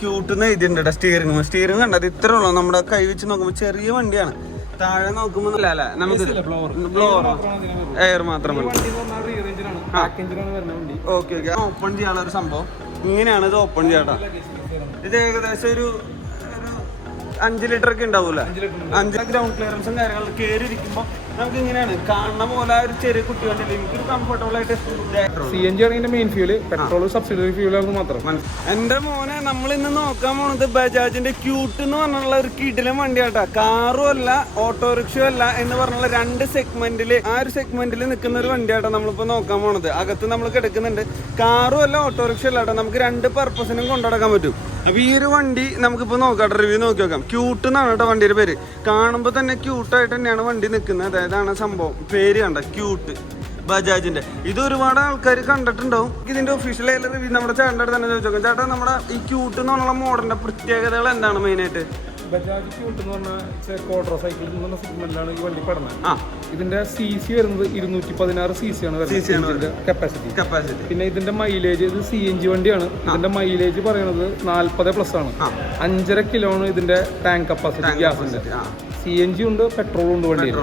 Cute എഴുതിയിട്ടുണ്ട് steering കണ്ടത് ഇത്ര ഉള്ളൂ. നമ്മുടെ കൈ വെച്ച് നോക്കുമ്പോൾ ചെറിയ വണ്ടിയാണ്. താഴെ നോക്കുമ്പോൾ അല്ല നമുക്ക് ബ്ലോവർ എയർ മാത്രം ഓക്കെ ഓക്കെ. ഓപ്പൺ ചെയ്യാനുള്ള ഒരു സംഭവം ഇങ്ങനെയാണ് ഇത് ഓപ്പൺ ചെയ്യാട്ടോ. ഇത് ഏകദേശം ഒരു 5 ലിറ്റർ ഒക്കെ ഉണ്ടാവൂല. 5 ഗ്രൗണ്ട് ക്ലിയറൻസും കാര്യങ്ങളും കയറി ഇരിക്കുമ്പോൾ നമുക്ക് ഇങ്ങനെയാണ് കാണുന്ന പോലെ ഒരു ചെറിയ കുട്ടി വണ്ടിയിൽ എനിക്കൊരു കംഫർട്ടബിൾ ആയിട്ട്. CNG ആണ് മെയിൻ ഫ്യൂല്, പെട്രോൾ സബ്സിഡറി ഫ്യൂലാണ് മാത്രം. എന്റെ മോനെ നമ്മൾ ഇന്ന് നോക്കാൻ പോണത് ബജാജിന്റെ ക്യൂട്ട് എന്ന് പറഞ്ഞുള്ള ഒരു കിടിലൻ വണ്ടിയാട്ടാ. കാറും അല്ല ഓട്ടോറിക്ഷയും അല്ല എന്ന് പറഞ്ഞുള്ള 2 സെഗ്മെന്റിൽ ആ ഒരു സെഗ്മെന്റിൽ നിൽക്കുന്ന ഒരു വണ്ടിയാട്ടാ നമ്മളിപ്പോ നോക്കാൻ പോണത്. അകത്ത് നമ്മൾ കിടക്കുന്നുണ്ട്. കാറും അല്ല ഓട്ടോറിക്ഷ അല്ലാട്ടോ, നമുക്ക് 2 പർപ്പസിനും കൊണ്ടുനടക്കാൻ പറ്റും. അപ്പൊ ഈ ഒരു വണ്ടി നമുക്കിപ്പോ നോക്കാം, റിവ്യൂ നോക്കി നോക്കാം. ക്യൂട്ട് എന്നാണ് കേട്ടോ വണ്ടിയുടെ പേര്. കാണുമ്പോൾ തന്നെ ക്യൂട്ടായിട്ട് തന്നെയാണ് വണ്ടി നിൽക്കുന്നത്. അതായതാണ് സംഭവം, പേര് കണ്ട ക്യൂട്ട് ബജാജിന്റെ. ഇത് ഒരുപാട് ആൾക്കാർ കണ്ടിട്ടുണ്ടാവും. ഇതിന്റെ ഒഫീഷ്യൽ റിവ്യൂ നമ്മുടെ ചേട്ടൻ്റെ അടുത്ത് തന്നെ ചോദിച്ചു നോക്കാം. ചേട്ടാ, നമ്മുടെ ഈ ക്യൂട്ട് എന്നുള്ള മോഡലിന്റെ പ്രത്യേകതകൾ എന്താണ് മെയിനായിട്ട്? ബജാജ് ക്യൂട്ട് എന്ന് പറഞ്ഞാൽ ക്വാഡ്രോ സൈക്കിൾ എന്ന സെഗ്മെന്റിലാണ് ഈ വണ്ടി പെടുന്നത്. ഇതിന്റെ CC വരുന്നത് 216 CC ആണ് കപ്പാസിറ്റി. പിന്നെ ഇതിന്റെ മൈലേജ്, ഇത് CNG വണ്ടിയാണ്. ഇതിന്റെ മൈലേജ് പറയുന്നത് 40+ ആണ്. 5.5 കിലോ ആണ് ഇതിന്റെ ടാങ്ക് കപ്പാസിറ്റി ഗ്യാസിന്റെ. CNG ഉണ്ട്, പെട്രോളും ഉണ്ട് വണ്ടിയിൽ.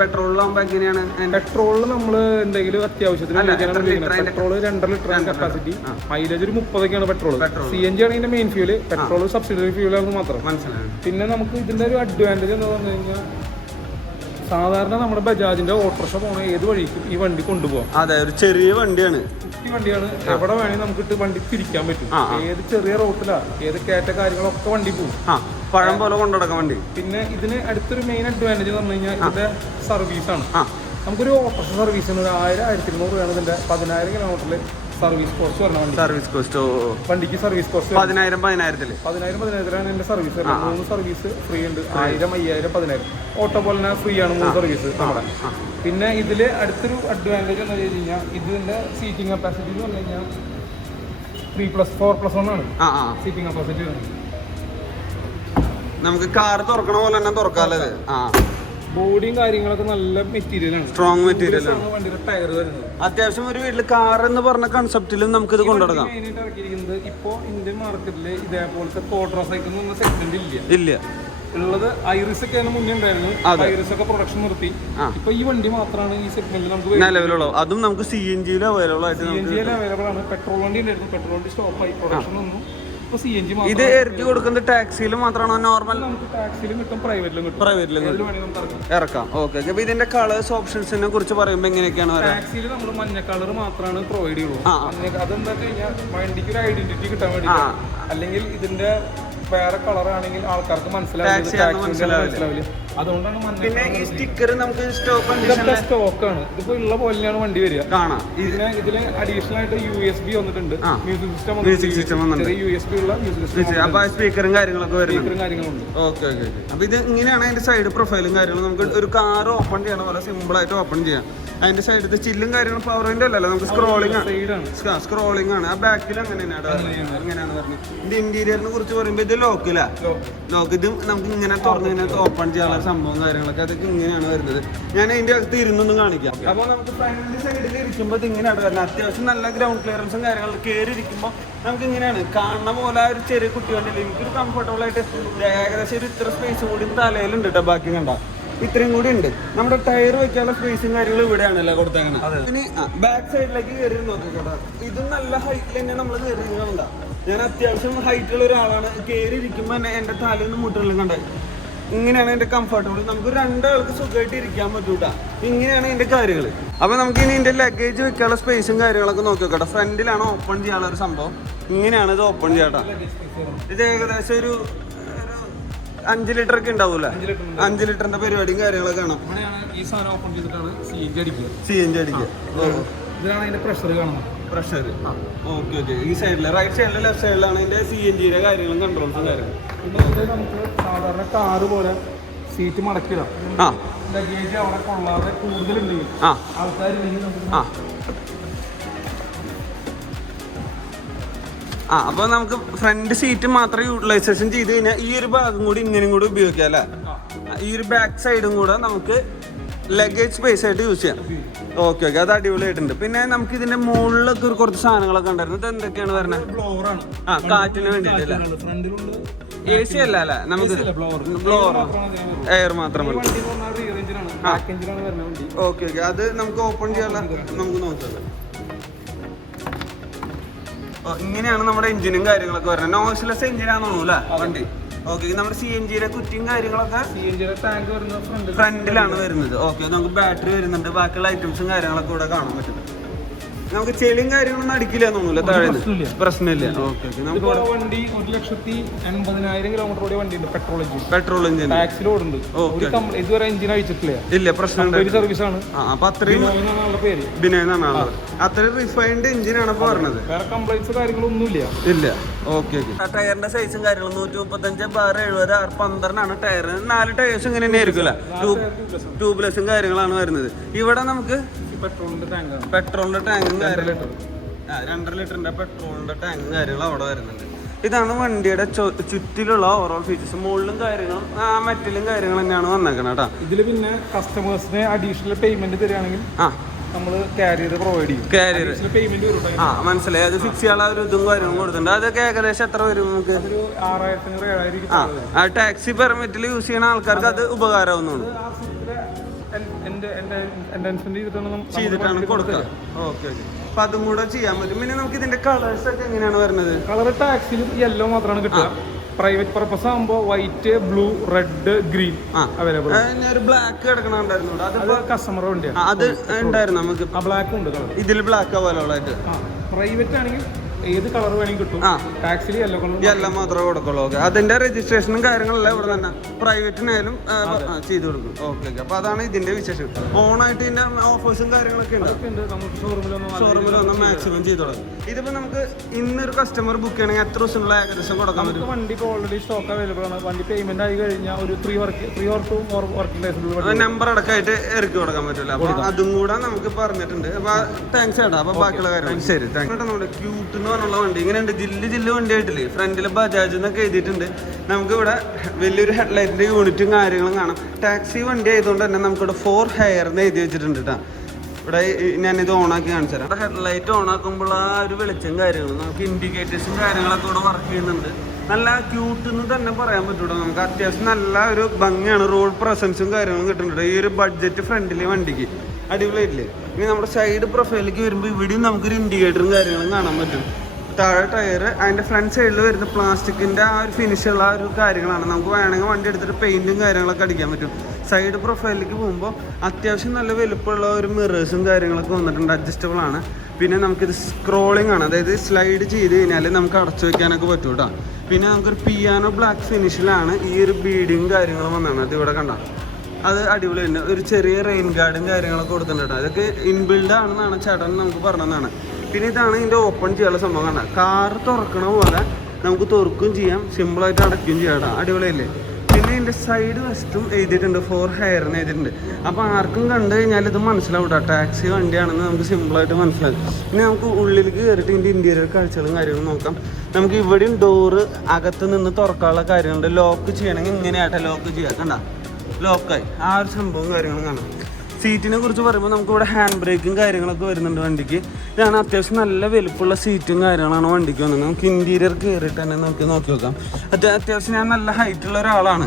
പെട്രോളിലാകുമ്പോൾ എങ്ങനെയാണ്? പെട്രോളിൽ നമ്മൾ എന്തെങ്കിലും അത്യാവശ്യത്തിന് പെട്രോൾ 2.5 ലിറ്റർ കപ്പാസിറ്റി, മൈലേജ് ഒരു 30 പെട്രോൾ. CNG ആണ് ഇതിന്റെ മെയിൻ ഫ്യൂല്, പെട്രോൾ സബ്സിഡറി ഫ്യൂലാണെന്ന് മാത്രം. പിന്നെ നമുക്ക് ഇതിന്റെ ഒരു അഡ്വാൻറ്റേജ് എന്ന് പറഞ്ഞു കഴിഞ്ഞാൽ സാധാരണ നമ്മുടെ ബജാജിന്റെ ഓട്ടോറിക്ഷ പോണ ഏത് വഴിക്കും ഈ വണ്ടി കൊണ്ടുപോകാം. അതെ, ഒരു ചെറിയ വണ്ടിയാണ്. വണ്ടിയാണ്. എവിടെ വേണമെങ്കിൽ നമുക്ക് വണ്ടി തിരിക്കാൻ പറ്റും. ഏത് ചെറിയ റോട്ടിലാ, ഏത് കയറ്റ കാര്യങ്ങളൊക്കെ വണ്ടി പോകും. പഴം പോലെ കൊണ്ടുനടക്കാൻ വണ്ടി. പിന്നെ ഇതിന് അടുത്തൊരു മെയിൻ അഡ്വാൻറ്റേജ് എന്ന് പറഞ്ഞു കഴിഞ്ഞാൽ ഇതിന്റെ സർവീസാണ്. നമുക്കൊരു ഓട്ടോറിക്ഷ സർവീസിന് ഒരു 1000-1200 രൂപയാണ് ഇതിന്റെ 10,000 കിലോമീറ്ററിൽ സർവീസ് കോസ്റ്റ് പറഞ്ഞ വണ്ടി. സർവീസ് കോസ്റ്റ് വണ്ടിക്ക് സർവീസ് കോസ്റ്റ് 10,000-15,000 എന്റെ സർവീസ്. 3 സർവീസ് ഫ്രീ ഉണ്ട്. 1000, 5000, 10,000 ഓട്ടോ പോലെ തന്നെ ഫ്രീ ആണ് 3 സർവീസ് നമ്മുടെ. പിന്നെ ഇതിൽ അടുത്തൊരു അഡ്വാൻറ്റേജ് എന്ന് വെച്ച് കഴിഞ്ഞാൽ ഇതിന്റെ സീറ്റിംഗ് കപ്പാസിറ്റി എന്ന് പറഞ്ഞു കഴിഞ്ഞാൽ 3+4+1 ആണ് സീറ്റിംഗ് കപ്പാസിറ്റി. നമുക്ക് കാർ തുറക്കണ പോലെ തന്നെ തുറക്കാലത്. ബോഡിയും കാര്യങ്ങളൊക്കെ നല്ല മെറ്റീരിയലാണ്, സ്ട്രോങ് മെറ്റീരിയലാണ്. വണ്ടിയുടെ ടയർ വരുന്നത് അത്യാവശ്യം ഒരു വീട്ടിൽ കാർ എന്ന് പറഞ്ഞ കൺസെപ്റ്റിലും നമുക്ക് ഇത് കൊണ്ടുനടക്കാം. ഇറക്കിയിരിക്കുന്നത് ഇപ്പോൾ ഇന്ത്യൻ മാർക്കറ്റിൽ ഇതേപോലത്തെ ക്വാഡ്രോ സൈക്കിൾ എന്ന സെഗ്മെന്റ് ഇല്ല. ഉള്ളത് ഐറിസ് ഒക്കെ മുന്നേ ഉണ്ടായിരുന്നു. ഐറിസ് ഒക്കെ പ്രൊഡക്ഷൻ നിർത്തി. ഇപ്പൊ ഈ വണ്ടി മാത്രമാണ് ഈ സെഗ്മെന്റിൽ നമുക്ക് നിലവിലുള്ളത്. അതും നമുക്ക് CNG അവൈലബിൾ ആയിട്ട് അവൈലബിൾ ആണ്. പെട്രോൾ വണ്ടി ഉണ്ടായിരുന്നു, പെട്രോൾ വണ്ടി സ്റ്റോപ്പ് ആയി, പ്രൊഡക്ഷൻ ഒന്നും. ഇത് ഇറക്കി കൊടുക്കുന്നത് ടാക്സിയിൽ മാത്രമാണോ? നോർമൽ നമുക്ക് ടാക്സിയിലും കിട്ടും, പ്രൈവറ്റിലും ഇറക്കാം. ഓക്കെ. അപ്പൊ ഇതിന്റെ കളേഴ്സ് ഓപ്ഷൻസിനെ കുറിച്ച് പറയുമ്പോൾ എങ്ങനെയൊക്കെയാണ്? ടാക്സിയിൽ നമ്മൾ മഞ്ഞ കളർ മാത്രമാണ് പ്രൊവൈഡ് ചെയ്യുള്ളൂ. അതെന്താ വെച്ച് കഴിഞ്ഞാൽ വണ്ടിക്ക് ഒരു ഐഡന്റിറ്റി കിട്ടാൻ വേണ്ടി. അല്ലെങ്കിൽ ഇതിന്റെ വേറെ കളർ ആണെങ്കിൽ ആൾക്കാർക്ക് മനസ്സിലാവില്ല. അതുകൊണ്ടാണ് പിന്നെ ഈ സ്റ്റിക്കർ നമുക്ക് സ്റ്റോക്കാണ്. ഇതിപ്പോ ഉള്ള പോലെയാണ് വണ്ടി വരിക. കാണാം. ഇതില് അഡീഷണൽ ആയിട്ട് USB വന്നിട്ടുണ്ട്, മ്യൂസിക് സിസ്റ്റം USB ഉള്ള സ്പീക്കറും കാര്യങ്ങളൊക്കെ വരുന്നുണ്ട്. Okay okay. അപ്പൊ ഇത് ഇങ്ങനെയാണ് അതിന്റെ സൈഡ് പ്രൊഫൈലും കാര്യങ്ങളും. നമുക്ക് ഒരു കാർ ഓപ്പൺ ചെയ്യണ പോലെ സിമ്പിൾ ആയിട്ട് ഓപ്പൺ ചെയ്യാം. അതിന്റെ സൈഡിൽ ചില്ലും കാര്യങ്ങളും പവർ വിൻഡോ അല്ലല്ലോ, നമുക്ക് സ്ക്രോളിംഗ് ആണ്. ആ ബാക്കിൽ അങ്ങനെയാണ് പറഞ്ഞത്. ഇത് ഇന്റീരിയറിനെ കുറിച്ച് പറയുമ്പോൾ ഇത് ലോക്ക് ഇത് നമുക്ക് ഇങ്ങനെ തുറന്ന് ഓപ്പൺ ചെയ്യാനുള്ള സംഭവം കാര്യങ്ങളൊക്കെ അതൊക്കെ ഇങ്ങനെയാണ് വരുന്നത്. ഞാൻ അതിന്റെ അകത്ത് ഇരുന്നൊന്നും കാണിക്കാം. അപ്പൊ നമുക്ക് ഫ്രണ്ട് സൈഡിൽ ഇരിക്കുമ്പോൾ ഇങ്ങനെയാണ് വരുന്നത്. അത്യാവശ്യം നല്ല ഗ്രൗണ്ട് ക്ലിയറൻസും കാര്യങ്ങളും കയറി ഇരിക്കുമ്പോൾ നമുക്ക് ഇങ്ങനെയാണ് കാണുന്ന പോലെ ഒരു ചെറിയ കുട്ടി വണ്ടിയിൽ എനിക്കൊരു കംഫർട്ടബിൾ ആയിട്ട്. ഏകദേശം ഒരു ഇത്ര സ്പേസ് കൂടി തലയിലുണ്ട് കേട്ടോ. ബാക്കി കണ്ട ഇത്രയും കൂടി ഉണ്ട്. നമ്മുടെ ടയർ വെക്കാനുള്ള സ്പേസും കാര്യങ്ങളും ഇവിടെയാണല്ലോ കൊടുത്തേക്കണം. ഇനി ബാക്ക് സൈഡിലേക്ക് കയറി നോക്കിക്കോട്ടെ. ഇത് നല്ല ഹൈറ്റിൽ തന്നെ നമ്മൾ കയറിയിട്ടുണ്ടാ. ഞാൻ അത്യാവശ്യം ഹൈറ്റുള്ള ഒരാളാണ്. കയറി ഇരിക്കുമ്പോൾ തന്നെ എൻ്റെ തലയിൽ നിന്ന് മുട്ടുകളിലും കണ്ടത്. ഇങ്ങനെയാണ് എൻ്റെ കംഫർട്ടബിൾ. നമുക്ക് 2 ആൾക്ക് സുഖമായിട്ട് ഇരിക്കാൻ പറ്റൂട്ടാ. ഇങ്ങനെയാണ് ഇതിൻ്റെ കാര്യങ്ങൾ. അപ്പോൾ നമുക്ക് ഇനി ഇതിൻ്റെ ലഗേജ് വെക്കാനുള്ള സ്പേസും കാര്യങ്ങളൊക്കെ നോക്കി നോക്കട്ടെ. ഫ്രണ്ടിലാണ് ഓപ്പൺ ചെയ്യാനുള്ള ഒരു സംഭവം. ഇങ്ങനെയാണ് ഇത് ഓപ്പൺ ചെയ്യാട്ടാ. ഇത് ഏകദേശം ഒരു 5 ലിറ്റർ ഒക്കെ ഉണ്ടാവൂല. 5 ലിറ്ററിന്റെ പരിപാടിയും കാര്യങ്ങളൊക്കെ കാണാം. ഈ സാധനം ഓപ്പൺ ചെയ്തിട്ടാണ് CNG അടിക്കുക. ഇതിലാണ് അതിന്റെ പ്രഷർ കാണുന്നത്. Pressure okay. ഈ സൈഡില് റൈറ്റ് സൈഡിലെ ലെഫ്റ്റ് സൈഡിലാണ് ഇതിന്റെ CNGയുടെ കാര്യങ്ങളും കൺട്രോൾസും കാര്യങ്ങളും. പിന്നെ നമുക്ക് സാധാരണ കാറ് പോലെ സീറ്റ് മടക്കിടാം. ലഗേജ് അവിടെ കൊള്ളാതെ കൂടുതലുണ്ടെങ്കിൽ ആൾക്കാരുണ്ടെങ്കിൽ നമുക്ക് അപ്പൊ നമുക്ക് ഫ്രണ്ട് സീറ്റ് മാത്രം യൂട്ടിലൈസേഷൻ ചെയ്ത് കഴിഞ്ഞാൽ ഈ ഒരു ഭാഗം കൂടി ഇങ്ങനെയും കൂടി ഉപയോഗിക്കാം അല്ലേ? ഈ ഒരു ബാക്ക് സൈഡും കൂടെ നമുക്ക് ലഗേജ് സ്പേസ് ആയിട്ട് യൂസ് ചെയ്യാം. ഓക്കെ ഓക്കെ, അത് അടിപൊളിയായിട്ടുണ്ട്. പിന്നെ നമുക്ക് ഇതിന്റെ മുകളിലൊക്കെ കുറച്ച് സാധനങ്ങളൊക്കെ ഉണ്ടായിരുന്നു. ഇത് എന്തൊക്കെയാണ് പറഞ്ഞത്? ആ, കാറ്റിന് വേണ്ടിട്ടല്ലേ? AC അല്ല അല്ല, നമുക്ക് ബ്ലോവർ എയർ മാത്രമല്ല. ഓക്കെ ഓക്കെ, അത് നമുക്ക് ഓപ്പൺ ചെയ്യാനുള്ള നമുക്ക് നോക്കാം. ഇങ്ങനെയാണ് നമ്മുടെ എഞ്ചിനും കാര്യങ്ങളൊക്കെ വരുന്നത്. നോയ്സ്ലെസ് എഞ്ചിനാണെന്ന് അല്ലേ വണ്ടി? ഓക്കെ, നമ്മുടെ CNG കുറ്റിയും കാര്യങ്ങളൊക്കെ ഫ്രണ്ടിലാണ് വരുന്നത്. ഓക്കെ, നമുക്ക് ബാറ്ററി വരുന്നുണ്ട്, ബാക്കിയുള്ള ഐറ്റംസും കാര്യങ്ങളൊക്കെ ഇവിടെ കാണാൻ പറ്റും. നമുക്ക് ചെളിയും കാര്യങ്ങളൊന്നും അടിക്കില്ല തോന്നൂല, താഴെ പ്രശ്നമില്ല. ഓക്കെ ഓക്കെ, നമുക്ക് വണ്ടി 1,80,000 കിലോമീറ്റർ ഓടിയ വണ്ടി ഉണ്ട്, പെട്രോൾ എഞ്ചിൻ ടാക്സിൽ ഓടുന്നുണ്ട്. ഇതുവരെ എഞ്ചിൻ അയച്ചിട്ടില്ല. ഇല്ല, പ്രശ്നം സർവീസ് ആണ്. അപ്പൊ അത്രയും പേര് ബിനോയ് എന്നാണ് ആള്. അത്രയും റിഫൈൻഡ് എഞ്ചിനാണ് ഇപ്പൊ പറഞ്ഞത്. വേറെ കംപ്ലൈന്റ്സ് കാര്യങ്ങളൊന്നും ഇല്ല. ഓക്കെ ഓക്കെ, ടയറിന്റെ സൈസും കാര്യങ്ങളും 135/70/6 ടയർ. 4 ടയേഴ്സ് ഇങ്ങനെ തന്നെ ആയിരിക്കും, ട്യൂബ്ലെസ്സും കാര്യങ്ങളാണ് വരുന്നത്. ഇവിടെ നമുക്ക് പെട്രോളിന്റെ ടാങ്കും 2.5 ലിറ്ററിന്റെ പെട്രോളിന്റെ ടാങ്കും കാര്യങ്ങളും അവിടെ വരുന്നുണ്ട്. ഇതാണ് വണ്ടിയുടെ ചുറ്റിലുള്ള ഓവറോൾ ഫീച്ചേഴ്സ്. മുകളിലും കാര്യങ്ങളും മെറ്റലും കാര്യങ്ങളും തന്നെയാണ് വന്നേക്കണം കേട്ടോ. ഇതിൽ പിന്നെ കസ്റ്റമേഴ്സിന് അഡീഷണൽ പേയ്മെന്റ് തരികയാണെങ്കിൽ നമ്മൾ കാരിയർ പ്രൊവൈഡ് ചെയ്യും. കാരിയർ പേയ്മെന്റ് വരും. മനസ്സിലായി. അത് ഫിക്സ് ചെയ്യാനുള്ള ഒരു ഇതും കാര്യങ്ങളും കൊടുത്തിട്ടുണ്ട്. അതൊക്കെ ഏകദേശം എത്ര വരും നമുക്ക്? 6,500-7,000. ടാക്സി പെർമിറ്റിൽ യൂസ് ചെയ്യുന്ന ആൾക്കാർക്ക് അത് ഉപകാരമാവുന്നുണ്ട്. ചെയ്തിട്ടാണ് കൊടുക്കുക. ഓക്കെ ഓക്കെ, അപ്പൊ അതും കൂടെ ചെയ്യാൻ പറ്റും. പിന്നെ നമുക്ക് ഇതിന്റെ കളേഴ്സ് ഒക്കെ എങ്ങനെയാണ് വരുന്നത്? കളർ ടാക്സിലും യെല്ലോ മാത്രമാണ് കിട്ടുക. പ്രൈവറ്റ് പർപ്പസ് ആകുമ്പോൾ white, blue, red, green available. ഒരു ബ്ലാക്ക് കിടക്കണുണ്ടായിരുന്നു, അത് കസ്റ്റമർ വണ്ടിയാണ്. അത് ഉണ്ടായിരുന്നു നമുക്ക്. ബ്ലാക്ക് ഉണ്ട് കളർ. ഇതിൽ ബ്ലാക്ക് അവൈലബിൾ ആയിട്ട്. പ്രൈവറ്റ് ആണെങ്കിൽ ഏത് കളർ വേണമെങ്കിൽ കിട്ടും. ടാക്സിൽ യെല്ലോ കളർ യെല്ലോ മാത്രമേ കൊടുക്കുള്ളൂ. ഓക്കെ, അതിന്റെ രജിസ്ട്രേഷനും കാര്യങ്ങളെല്ലാം ഇവിടെ തന്നെ പ്രൈവറ്റിനായാലും ചെയ്തു കൊടുക്കും. ഓക്കെ ഓക്കെ, അപ്പൊ അതാണ് ഇതിന്റെ വിശേഷം. ഓണായിട്ട് ഇതിന്റെ ഓഫേഴ്സും കാര്യങ്ങളൊക്കെ ഉണ്ട്. നമുക്ക് ഷോറൂമിൽ വന്ന് മാക്സിമം ചെയ്തു തുടങ്ങും. ഇതിപ്പോ നമുക്ക് ഇന്നൊരു കസ്റ്റമർ ബുക്ക് ചെയ്യണമെങ്കിൽ എത്ര ദിവസമുള്ള ഏകദേശം കൊടുക്കാൻ പറ്റും? വണ്ടി ഇപ്പോൾ ഓൾറെഡി സ്റ്റോക്ക് അവൈലബിൾ ആണ്. വണ്ടി പേയ്മെന്റ് ആയി കഴിഞ്ഞാൽ ഒരു 3 വർക്കിംഗ് ഡേയ്സ് നമ്പർ അടക്കമായിട്ട് ഇറക്കി കൊടുക്കാൻ പറ്റില്ല. അപ്പൊ അതും കൂടെ നമുക്ക് പറഞ്ഞിട്ടുണ്ട്. അപ്പൊ താങ്ക്സ് ചേട്ടാ. അപ്പൊ ബാക്കിയുള്ള കാര്യം ശരി. നമ്മുടെ ക്യൂട്ട് എന്ന് പറഞ്ഞുള്ള വണ്ടി ഇങ്ങനെയുണ്ട്. ജില്ല് വണ്ടി ആയിട്ടില്ലേ? ഫ്രണ്ടില് ബജാജ് എന്നൊക്കെ എഴുതിയിട്ടുണ്ട്. നമുക്ക് ഇവിടെ വലിയൊരു ഹെഡ്ലൈറ്റിന്റെ യൂണിറ്റും കാര്യങ്ങളും കാണാം. ടാക്സി വണ്ടി ആയതുകൊണ്ട് തന്നെ നമുക്കിവിടെ 4 ഹെയർ എന്ന് എഴുതി വെച്ചിട്ടുണ്ട് കേട്ടോ. ഇവിടെ ഞാനിത് ഓണാക്കി കാണിച്ചു തരാം. ഹെഡ്ലൈറ്റ് ഓണാക്കുമ്പോൾ ആ ഒരു വെളിച്ചം കാര്യങ്ങളും നമുക്ക് ഇൻഡിക്കേറ്റേഴ്സും കാര്യങ്ങളൊക്കെ ഇവിടെ വർക്ക് ചെയ്യുന്നുണ്ട്. നല്ല ക്യൂട്ട് എന്ന് തന്നെ പറയാൻ പറ്റൂട്ടോ. നമുക്ക് അത്യാവശ്യം നല്ല ഒരു ഭംഗിയാണ്. റോഡ് പ്രസൻസും കാര്യങ്ങളും കിട്ടുന്നുണ്ട് ഈ ഒരു ബഡ്ജറ്റ് ഫ്രണ്ടിലെ വണ്ടിക്ക്. അടിപൊളിയായിട്ടില്ലേ? ഇനി നമ്മുടെ സൈഡ് പ്രൊഫൈലിലേക്ക് വരുമ്പോൾ ഇവിടെയും നമുക്കൊരു ഇൻഡിക്കേറ്ററും കാര്യങ്ങളും കാണാൻ പറ്റും. താഴെ ടയർ, അതിൻ്റെ ഫ്രണ്ട് സൈഡിൽ വരുന്ന പ്ലാസ്റ്റിക്കിൻ്റെ ആ ഒരു ഫിനിഷുള്ള ആ ഒരു കാര്യങ്ങളാണ്. നമുക്ക് വേണമെങ്കിൽ വണ്ടി എടുത്തിട്ട് പെയിൻറ്റും കാര്യങ്ങളൊക്കെ അടിക്കാൻ പറ്റും. സൈഡ് പ്രൊഫൈലിലേക്ക് പോകുമ്പോൾ അത്യാവശ്യം നല്ല വലുപ്പമുള്ള ഒരു മിറേഴ്സും കാര്യങ്ങളൊക്കെ വന്നിട്ടുണ്ട്. അഡ്ജസ്റ്റബിൾ ആണ്. പിന്നെ നമുക്കിത് സ്ക്രോളിംഗ് ആണ്, അതായത് സ്ലൈഡ് ചെയ്ത് കഴിഞ്ഞാൽ നമുക്ക് അടച്ചു വയ്ക്കാനൊക്കെ പറ്റും കേട്ടോ. പിന്നെ നമുക്കൊരു പിയാനോ ബ്ലാക്ക് ഫിനിഷിലാണ് ഈ ഒരു ബീഡിങ് കാര്യങ്ങളും വന്നതാണ്. അത് ഇവിടെ കണ്ട അത് അടിപൊളി തന്നെ. ഒരു ചെറിയ റെയിൻ ഗാർഡും കാര്യങ്ങളൊക്കെ കൊടുത്തിട്ടുണ്ട്. അതൊക്കെ ഇൻബിൽഡ് ആണെന്നാണ് ചേട്ടൻ നമുക്ക് പറഞ്ഞതാണ്. പിന്നെ ഇതാണ് ഇതിൻ്റെ ഓപ്പൺ ചെയ്യാനുള്ള സംഭവം. കാണാം, കാർ തുറക്കണ പോലെ നമുക്ക് തുറക്കുകയും ചെയ്യാം, സിമ്പിളായിട്ട് അടയ്ക്കുകയും ചെയ്യാം കേട്ടോ. അടിപൊളിയല്ലേ? പിന്നെ ഇതിൻ്റെ സൈഡ് വശത്തും എഴുതിയിട്ടുണ്ട് 4 ഹെയർ എന്ന് എഴുതിയിട്ടുണ്ട്. അപ്പോൾ ആർക്കും കണ്ടു കഴിഞ്ഞാൽ ഇത് മനസ്സിലാവും കേട്ടോ, ടാക്സി വണ്ടിയാണെന്ന് നമുക്ക് സിമ്പിളായിട്ട് മനസ്സിലാകും. പിന്നെ നമുക്ക് ഉള്ളിലേക്ക് കയറിയിട്ട് ഇതിൻ്റെ ഇൻറ്റീരിയർ കാഴ്ചകളും കാര്യങ്ങളും നോക്കാം. നമുക്ക് ഇവിടെയും ഡോറ് അകത്ത് നിന്ന് തുറക്കാനുള്ള കാര്യങ്ങളുണ്ട്. ലോക്ക് ചെയ്യണമെങ്കിൽ ഇങ്ങനെയാട്ടെ ലോക്ക് ചെയ്യാം. കണ്ട ലോക്കായി ആ ഒരു സംഭവം കാര്യങ്ങളും കാണാം. സീറ്റിനെ കുറിച്ച് പറയുമ്പോൾ നമുക്ക് ഇവിടെ ഹാൻഡ് ബ്രേക്കും കാര്യങ്ങളൊക്കെ വരുന്നുണ്ട് വണ്ടിക്ക്. ഇതാണ് അത്യാവശ്യം നല്ല വലുപ്പമുള്ള സീറ്റും കാര്യങ്ങളാണ് വണ്ടിക്ക് വന്നത്. നമുക്ക് ഇൻറ്റീരിയർ കയറിയിട്ട് തന്നെ നോക്കി നോക്കാം. അത്യാവശ്യം ഞാൻ നല്ല ഹൈറ്റുള്ള ഒരാളാണ്.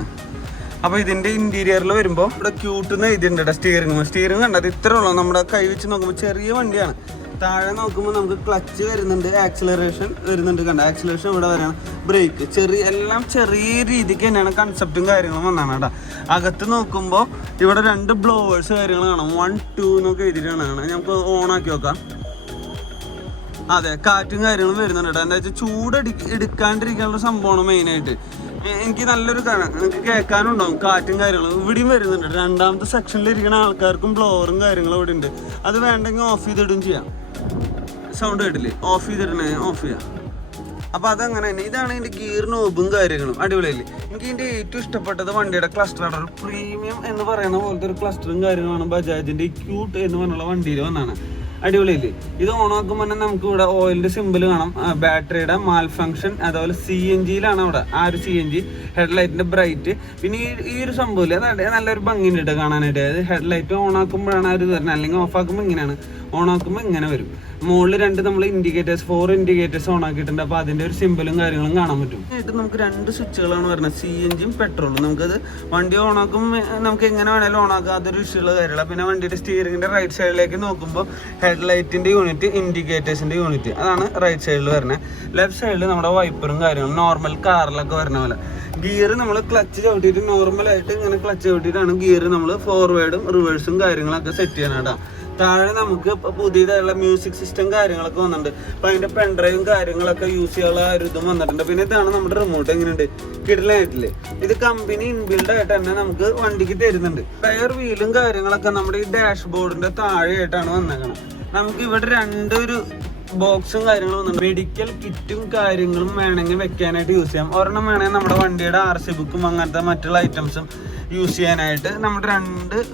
അപ്പോൾ ഇതിൻ്റെ ഇൻറ്റീരിയറിൽ വരുമ്പോൾ ഇവിടെ ക്യൂട്ടെന്ന് എഴുതിയിട്ടുണ്ട്. സ്റ്റിയറിംഗ് കണ്ടത് ഇത്രേ ഉള്ളൂ. നമ്മുടെ കൈ വെച്ച് നോക്കുമ്പോൾ ചെറിയ വണ്ടിയാണ്. താഴെ നോക്കുമ്പോൾ നമുക്ക് ക്ലച്ച് വരുന്നുണ്ട്, ആക്സിലറേഷൻ വരുന്നുണ്ട്. കണ്ട ആക്സിലറേഷൻ ഇവിടെ വരാണ്, ബ്രേക്ക് എല്ലാം ചെറിയ രീതിക്ക് തന്നെയാണ് കൺസെപ്റ്റും കാര്യങ്ങളും വന്നാണ് കേട്ടോ. അകത്ത് നോക്കുമ്പോൾ ഇവിടെ 2 ബ്ലോവേഴ്സ് കാര്യങ്ങൾ കാണാം. 1, 2 എന്നൊക്കെ എഴുതിയിട്ടാണ് കാണാം. നമുക്ക് ഓണാക്കി നോക്കാം. അതെ, കാറ്റും കാര്യങ്ങളും വരുന്നുണ്ട് കേട്ടോ. എന്താ വെച്ചാൽ ചൂട് എടുക്കാണ്ടിരിക്കാനുള്ള സംഭവമാണ് മെയിനായിട്ട്. എനിക്ക് നല്ലൊരു നിങ്ങൾക്ക് കേൾക്കാനുണ്ടാവും കാറ്റും കാര്യങ്ങളും. ഇവിടെയും വരുന്നുണ്ട്. 2ാമത്തെ സെക്ഷനിൽ ഇരിക്കുന്ന ആൾക്കാർക്കും ബ്ലോവറും കാര്യങ്ങളും ഇവിടെ ഉണ്ട്. അത് വേണ്ടെങ്കിൽ ഓഫ് ചെയ്തിടും ചെയ്യാം. സൗണ്ട് കേട്ടില്ലേ? ഓഫ് ചെയ്തിടണേ, ഓഫ് ചെയ്യാം. അപ്പോൾ അതങ്ങനെ തന്നെ. ഇതാണ് ഇതിൻ്റെ ഗിയർ നോബും കാര്യങ്ങളും. അടിപൊളിയല്ലേ? എനിക്ക് ഇതിൻ്റെ ഏറ്റവും ഇഷ്ടപ്പെട്ടത് വണ്ടിയുടെ ക്ലസ്റ്ററാണ്. ഒരു പ്രീമിയം എന്ന് പറയുന്ന പോലത്തെ ഒരു ക്ലസ്റ്ററും കാര്യങ്ങളാണ് ബജാജിൻ്റെ ക്യൂട്ട് എന്ന് പറഞ്ഞുള്ള വണ്ടിയിൽ വന്നാണ്. അടിപൊളിയില്ലേ? ഇത് ഓൺ ആക്കുമ്പോൾ തന്നെ നമുക്ക് ഇവിടെ ഓയിലിന്റെ സിമ്പിൾ കാണാം, ബാറ്ററിയുടെ മാൽ ഫംഗ്ഷൻ, അതുപോലെ CNGയിലാണ് അവിടെ ആ ഒരു CNG, ഹെഡ്ലൈറ്റിന്റെ ബ്രൈറ്റ്. പിന്നെ ഈ ഒരു സംഭവമില്ല, അത് നല്ലൊരു ഭംഗിയുണ്ട് കേട്ടോ കാണാനായിട്ട്. അതായത് ഹെഡ്ലൈറ്റ് ഓൺ ആക്കുമ്പോഴാണ് ആ ഒരു വരുന്നത്, അല്ലെങ്കിൽ ഓഫ് ആക്കുമ്പോൾ ഇങ്ങനെയാണ്, ഓൺ ആക്കുമ്പോൾ ഇങ്ങനെ വരും. മുകളിൽ 2 നമ്മൾ ഇൻഡിക്കേറ്റേഴ്സ് 4 ഇൻഡിക്കേറ്റേഴ്സ് ഓൺ ആക്കിയിട്ടുണ്ട്. അപ്പോൾ അതിന്റെ ഒരു സിമ്പിളും കാര്യങ്ങളും കാണാൻ പറ്റും. ആയിട്ട് നമുക്ക് 2 സ്വിച്ചുകളാണ് വരുന്നത്, CNGയും പെട്രോളും. നമുക്കത് വണ്ടി ഓൺ ആക്കുമ്പോൾ നമുക്ക് എങ്ങനെ വേണേലും ഓൺ ആക്കാം, അതൊരു ഇഷ്യൂള്ള കാര്യമില്ല. പിന്നെ വണ്ടിയുടെ സ്റ്റിയറിംഗിന്റെ റൈറ്റ് സൈഡിലേക്ക് നോക്കുമ്പോൾ ഹെഡ്ലൈറ്റിന്റെ യൂണിറ്റ്, ഇൻഡിക്കേറ്റേഴ്സിന്റെ യൂണിറ്റ്, അതാണ് റൈറ്റ് സൈഡിൽ വരുന്നത്. ലെഫ്റ്റ് സൈഡിൽ നമ്മുടെ വൈപ്പറും കാര്യങ്ങളും നോർമൽ കാറിലൊക്കെ വരുന്ന പോലെ. ഗിയർ നമ്മൾ ക്ലച്ച് ചവിട്ടിയിട്ട് നോർമലായിട്ട് ഇങ്ങനെ ക്ലച്ച് ചവിട്ടിയിട്ടാണ് ഗിയർ നമ്മൾ ഫോർവേഡും റിവേഴ്സും കാര്യങ്ങളൊക്കെ സെറ്റ് ചെയ്യാനായിട്ടാ. താഴെ നമുക്ക് പുതിയതായുള്ള മ്യൂസിക് സിസ്റ്റം കാര്യങ്ങളൊക്കെ വന്നിട്ടുണ്ട്. അപ്പം അതിന്റെ പെൻഡ്രൈവും കാര്യങ്ങളൊക്കെ യൂസ് ചെയ്യാനുള്ള ഒരു ഇതും വന്നിട്ടുണ്ട്. പിന്നെ ഇതാണ് നമ്മുടെ റിമോട്ട്, എങ്ങനെയുണ്ട്, കിടിലായിട്ടില്ലേ? ഇത് കമ്പനി ഇൻബിൽഡ് ആയിട്ട് തന്നെ നമുക്ക് വണ്ടിക്ക് തരുന്നുണ്ട്. ടയർ വീലും കാര്യങ്ങളൊക്കെ നമ്മുടെ ഈ ഡാഷ്ബോർഡിന്റെ താഴെയായിട്ടാണ് വന്നേക്കണം. നമുക്ക് ഇവിടെ 2 ബോക്സും കാര്യങ്ങളും വന്നിട്ടുണ്ട്. മെഡിക്കൽ കിറ്റും കാര്യങ്ങളും വേണമെങ്കിൽ വെക്കാനായിട്ട് യൂസ് ചെയ്യാം. ഒരെണ്ണം വേണമെങ്കിൽ നമ്മുടെ വണ്ടിയുടെ RC ബുക്കും അങ്ങനത്തെ മറ്റുള്ള ഐറ്റംസും യൂസ് ചെയ്യാനായിട്ട് നമ്മുടെ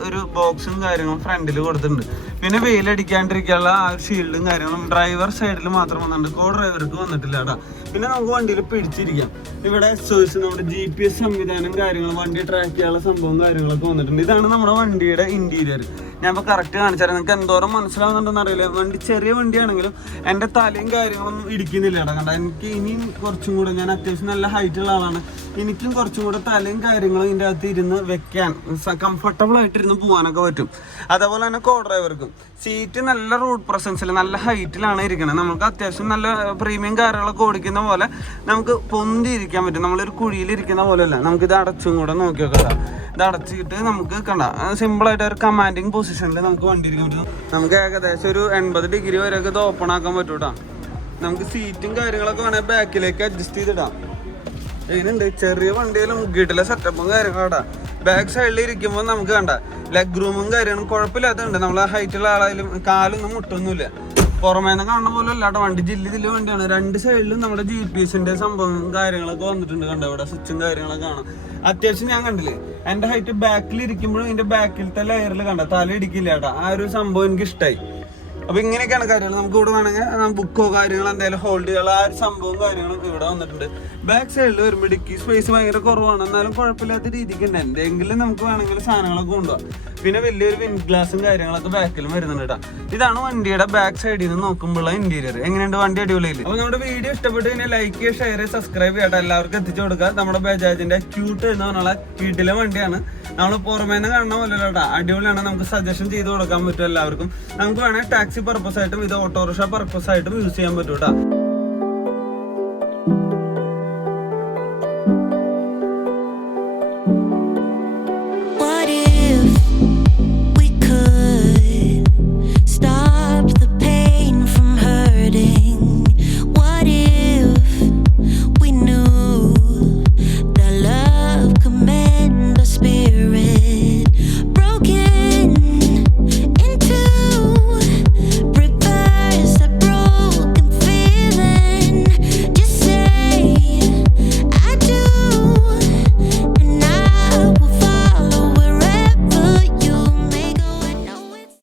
2 ബോക്സും കാര്യങ്ങളും ഫ്രണ്ടിൽ കൊടുത്തിട്ടുണ്ട്. പിന്നെ വെയിലടിക്കാണ്ടിരിക്കാനുള്ള ആ ഒരു ഷീൽഡും കാര്യങ്ങളും ഡ്രൈവർ സൈഡിൽ മാത്രം വന്നിട്ടുണ്ട്, കോ ഡ്രൈവർക്ക് വന്നിട്ടില്ല കേട്ടോ. പിന്നെ നമുക്ക് വണ്ടിയിൽ പിടിച്ചിരിക്കാം. ഇവിടെ SOS, നമ്മുടെ GPS സംവിധാനം കാര്യങ്ങളും വണ്ടി ട്രാക്ക് ചെയ്യാനുള്ള സംഭവം കാര്യങ്ങളൊക്കെ വന്നിട്ടുണ്ട്. ഇതാണ് നമ്മുടെ വണ്ടിയുടെ ഇന്റീരിയർ. ഞാൻ ഇപ്പോൾ കറക്റ്റ് കാണിച്ചാൽ നിങ്ങൾക്ക് എന്തോരം മനസ്സിലാവുന്നുണ്ടെന്ന് അറിയില്ല. വണ്ടി ചെറിയ വണ്ടിയാണെങ്കിലും എൻ്റെ തലയും കാര്യങ്ങളൊന്നും ഇടിക്കുന്നില്ല കേട്ടോ. കണ്ട, എനിക്ക് ഇനിയും കുറച്ചും കൂടെ, ഞാൻ അത്യാവശ്യം നല്ല ഹൈറ്റുള്ള ആളാണ്, എനിക്കും കുറച്ചും കൂടെ തലയും കാര്യങ്ങളും ഇതിൻ്റെ അകത്ത് ഇരുന്ന് വെക്കാൻ കംഫർട്ടബിൾ ആയിട്ട് ഇരുന്ന് പോകാനൊക്കെ പറ്റും. അതേപോലെ തന്നെ കോ ഡ്രൈവർക്കും സീറ്റ് നല്ല റൂട്ട് പ്രസൻസിൽ നല്ല ഹൈറ്റിലാണ് ഇരിക്കുന്നത്. നമുക്ക് അത്യാവശ്യം നല്ല പ്രീമിയം കാറുകളൊക്കെ ഓടിക്കുന്ന പോലെ നമുക്ക് പൊന്തിയിരിക്കാൻ പറ്റും. നമ്മളൊരു കുഴിയിലിരിക്കുന്ന പോലെയല്ല. നമുക്കിത് അടച്ചും കൂടെ നോക്കി നോക്കാം. ഇത് അടച്ചിട്ട് നമുക്ക് കണ്ട സിമ്പിളായിട്ട് ഒരു കമാൻഡിങ് പൊസിഷനിൽ നമുക്ക് വണ്ടി ഇരിക്കാൻ പറ്റും. നമുക്ക് ഏകദേശം ഒരു 80 ഡിഗ്രി വരെയൊക്കെ ഇത് ഓപ്പൺ ആക്കാൻ പറ്റും കേട്ടോ. നമുക്ക് സീറ്റും കാര്യങ്ങളൊക്കെ വേണമെങ്കിൽ ബാക്കിലേക്ക് അഡ്ജസ്റ്റ് ചെയ്തിടാം. ഇതിനുണ്ട് ചെറിയ വണ്ടിയിലും ഗിഡിലെ സെറ്റപ്പും കാര്യങ്ങളാ. ബാക്ക് സൈഡിൽ ഇരിക്കുമ്പോൾ നമുക്ക് കണ്ട ലെഗ് റൂമും കാര്യങ്ങളും കുഴപ്പമില്ലാത്തതുണ്ട്. നമ്മളെ ഹൈറ്റുള്ള ആളായാലും കാലൊന്നും മുട്ടൊന്നുമില്ല. പുറമേന്ന് കാണുന്ന പോലെ അല്ലാട്ടോ, വണ്ടി ജില്ല് വണ്ടിയാണ്. 2 സൈഡിലും നമ്മുടെ GPSന്റെ സംഭവം കാര്യങ്ങളൊക്കെ വന്നിട്ടുണ്ട്. കണ്ട ഇവിടെ സ്വിച്ചും കാര്യങ്ങളൊക്കെ കാണാം. അത്യാവശ്യം ഞാൻ കണ്ടില്ലേ, എൻ്റെ ഹൈറ്റ് ബാക്കിൽ ഇരിക്കുമ്പോഴും ഇതിന്റെ ബാക്കിലത്തെ ലെയറിൽ കണ്ട തല ഇടിക്കില്ല കേട്ടോ. ആ ഒരു സംഭവം എനിക്ക് ഇഷ്ടമായി. അപ്പൊ ഇങ്ങനെയൊക്കെയാണ് കാര്യങ്ങൾ. നമുക്ക് ഇവിടെ വേണമെങ്കിൽ ബുക്കോ കാര്യങ്ങളോ എന്തെങ്കിലും ഹോൾഡ് ചെയ്യാനുള്ള ആ ഒരു സംഭവം കാര്യങ്ങളും ഇവിടെ വന്നിട്ടുണ്ട്. ബാക്ക് സൈഡിൽ വരുമ്പോൾ ഡിക്കി സ്പേസ് ഭയങ്കര കുറവാണ്, എന്നാലും കുഴപ്പമില്ലാത്ത രീതിക്ക് ഉണ്ട്. എന്തെങ്കിലും നമുക്ക് വേണമെങ്കിൽ സാധനങ്ങളൊക്കെ കൊണ്ടുപോകാം. പിന്നെ വലിയൊരു വിൻഡ് ഗ്ലാസും കാര്യങ്ങളൊക്കെ ബാക്കിലും വരുന്നുണ്ട് കേട്ടോ. ഇതാണ് വണ്ടിയുടെ ബാക്ക് സൈഡിൽ നിന്ന് നോക്കുമ്പോഴുള്ള ഇന്റീരിയർ. എങ്ങനെയുണ്ട് വണ്ടി? അടിപൊളിയില്ല. അപ്പൊ നമ്മുടെ വീഡിയോ ഇഷ്ടപ്പെട്ട് കഴിഞ്ഞാൽ ലൈക്ക് ചെയ്യുക, ഷെയർ ചെയ്യുക, സബ്സ്ക്രൈബ് ചെയ്യട്ടെ. എല്ലാവർക്കും എത്തിച്ചു കൊടുക്കുക. നമ്മുടെ ബജാജിന്റെ ക്യൂട്ട് എന്ന് പറഞ്ഞുള്ള വീട്ടിലെ വണ്ടിയാണ്. നമ്മൾ പുറമേന്ന് കാണുന്ന പോലെ കേട്ടോ, അടിപൊളിയാണ്. നമുക്ക് സജഷൻ ചെയ്ത് കൊടുക്കാൻ പറ്റും എല്ലാവർക്കും. നമുക്ക് വേണമെങ്കിൽ ടാക്സി പർപ്പസ് ആയിട്ടും ഇത് ഓട്ടോറിക്ഷ പർപ്പസ് ആയിട്ടും യൂസ് ചെയ്യാൻ പറ്റും കേട്ടോ.